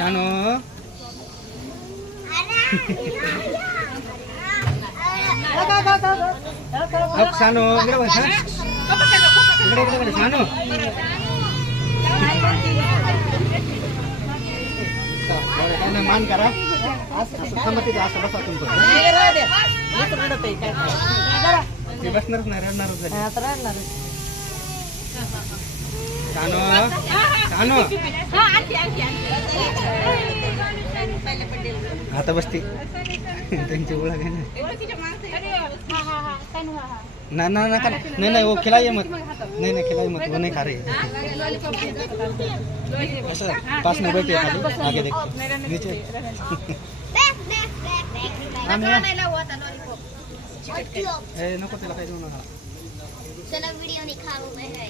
शानू शानू इकडे बस हा. इकडे इकडे बस शानू काय ना मान करा थांबा तिथे असं बसा तुमचं ते बसणारच नाही रडणारच झाले शानू शानू आता बसते त्यांची ओळख आहे ना ना ना नहीं नहीं वो खिलाइए मत नहीं नहीं खिलाइए मत वो नहीं खा रही है ऐसा पास में बैठिए खाली आगे देखो नीचे ए नको त्याला काही देऊ नका चला व्हिडिओ निकालो मैं है